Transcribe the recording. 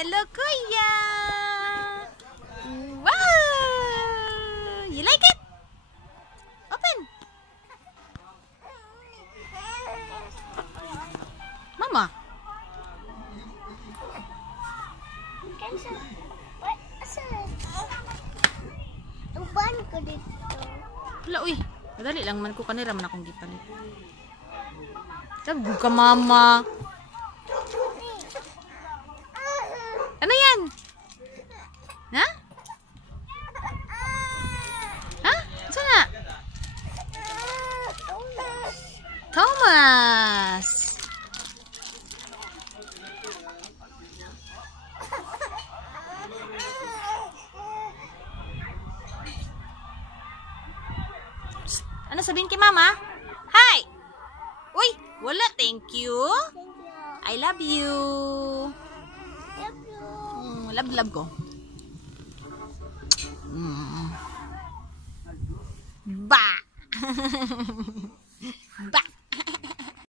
Hello, Kuya! Wow! You like it? Open! Mama! Uban ko dito. Wala, uy. Madali lang man ko kanira man akong gipalit. Sabog ka, mama. Ano yan? Ha? Ha? Saan na? Thomas! Ano sabihin kay mama? Hi! Uy! Wala, thank you. I love you. Love ko. Ba!